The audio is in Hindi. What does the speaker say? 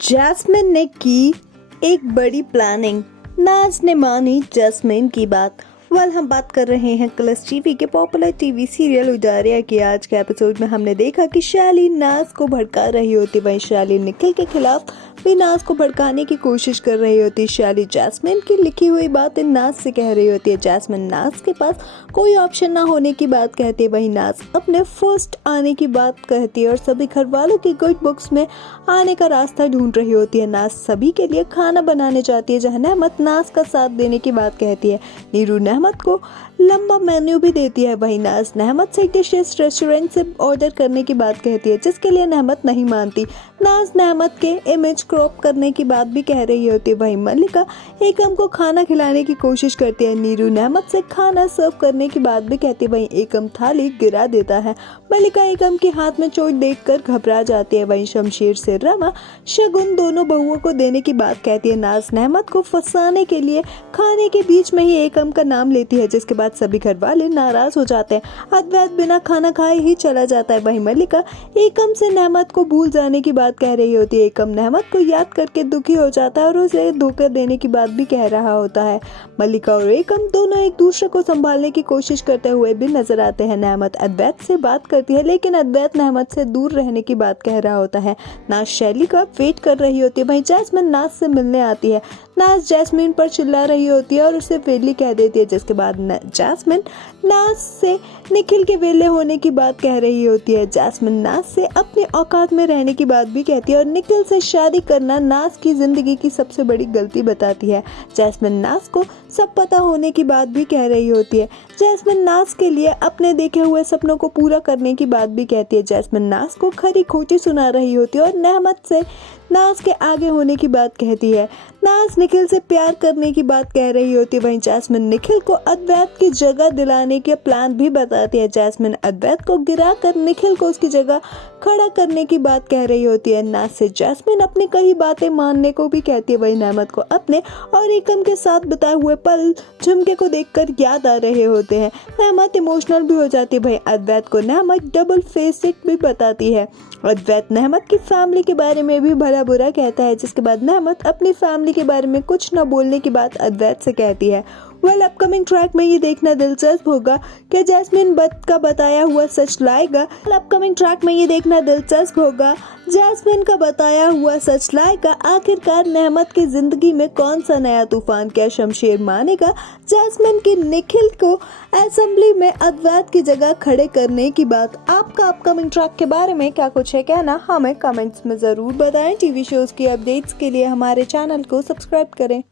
जैस्मिन ने की एक बड़ी प्लानिंग। नाज ने मानी जैस्मिन की बात। हम बात कर रहे हैं कलर्स टीवी के पॉपुलर टीवी सीरियल उजारिया की। आज के एपिसोड में हमने देखा कि शैली नाज को भड़का रही होती, वहीं शैली निखिल के खिलाफ भी नाज को भड़काने की कोशिश कर रही होती। शैली जैस्मिन की लिखी हुई बातें नाज से कह रही होती है। जैस्मिन नाज के पास कोई ऑप्शन ना होने की बात कहती है, वहीं नाज अपने फर्स्ट आने की बात कहती है और सभी घर वालों की गुड बुक्स में आने का रास्ता ढूंढ रही होती है। नाज सभी के लिए खाना बनाने जाती है, जहां नेहमत नाज का साथ देने की बात कहती है। नीरू नेहमत को लंबा मेन्यू भी देती है, वहीं नाज नेहमत से डिशेस रेस्टोरेंट से ऑर्डर करने की बात कहती है, जिसके लिए नेहमत नहीं मानती। नाज नेहमत के इमेज क्रॉप करने की बात भी कह रही होती है, वहीं मल्लिका एकम को खाना खिलाने की कोशिश करती है। नीरू नेहमत से खाना सर्व करने की बात भी कहती है, वहीं एकम थाली गिरा देता है। मल्लिका एकम के हाथ में चोट देखकर घबरा जाती है, वहीं शमशीर से रमा शगुन दोनों बहुओं को देने की बात कहती है। नाज नेहमत को फंसाने के लिए खाने के बीच में ही एकम का नाम लेती है, जिसके बाद सभी घर वाले नाराज हो जाते हैं। अद्वैत बिना खाना खाए ही चला जाता है, वहीं मल्लिका एकम से नेहमत को भूल जाने की बात कह रही होती है। एकम नेहमत को याद करके दुखी हो जाता है और उसे धोखा देने की बात भी कह रहा होता है। मल्लिका और एकम दोनों एक दूसरे को संभालने की कोशिश करते हुए भी नजर आते हैं। नेहमत अद्वैत से बात करती है, लेकिन अद्वैत नेहमत से दूर रहने की बात कह रहा होता है। नाज शैली का वेट कर रही होती है, वहीं जैस्मिन नाज से मिलने आती है। नाज जैस्मिन पर चिल्ला रही होती है और उसे वेली कह देती है, जिसके बाद जैस्मिन नाज से निखिल के वेले होने की बात कह रही होती है। जैस्मिन नाज से अपने औकात में रहने की बात भी कहती है और निखिल से शादी करना नाज की जिंदगी की सबसे बड़ी गलती बताती है। जैस्मिन नाज को सब पता होने की बात भी कह रही होती है। जैस्मिन नाज के लिए अपने देखे हुए सपनों को पूरा करने की बात भी कहती है। जैस्मिन नाज को खरी खोटी सुना रही होती है और नेहमत से नाज के आगे होने की बात कहती है। नाज निखिल से प्यार करने की बात कह रही होती है, वहीं जैस्मिन निखिल को अद्वैत की जगह दिलाने के प्लान भी बताती है। जैस्मिन अद्वैत को गिराकर निखिल को उसकी जगह खड़ा करने की बात कह रही होती है। नाज से जैस्मिन अपनी कई बातें मानने को भी कहती है, वहीं नेहमत को अपने और एकम के साथ बिताए हुए पल झुमके को देखकर याद आ रहे होते हैं। नेहमत इमोशनल भी हो जाती है, वहीं अद्वैत को नेहमत डबल फेसिक भी बताती है। अद्वैत नेहमत की फैमिली के बारे में भी भला बुरा कहता है, जिसके बाद नेहमत अपनी फैमिली के बारे में कुछ न बोलने की बात अद्वैत से कहती है। अपकमिंग ट्रैक में ये देखना दिलचस्प होगा कि जैस्मिन का बताया हुआ सच लाएगा। अपकमिंग ट्रैक में ये देखना दिलचस्प होगा जैस्मिन का बताया हुआ सच लाएगा। आखिरकार नेहमत की जिंदगी में कौन सा नया तूफान? क्या शमशेर मानेगा जैस्मिन की निखिल को असेंबली में अद्वैत की जगह खड़े करने की बात? आपका अपकमिंग ट्रैक के बारे में क्या कुछ है कहना? हमें कमेंट्स में जरूर बताएं। टीवी शोज की अपडेट्स के लिए हमारे चैनल को सब्सक्राइब करें।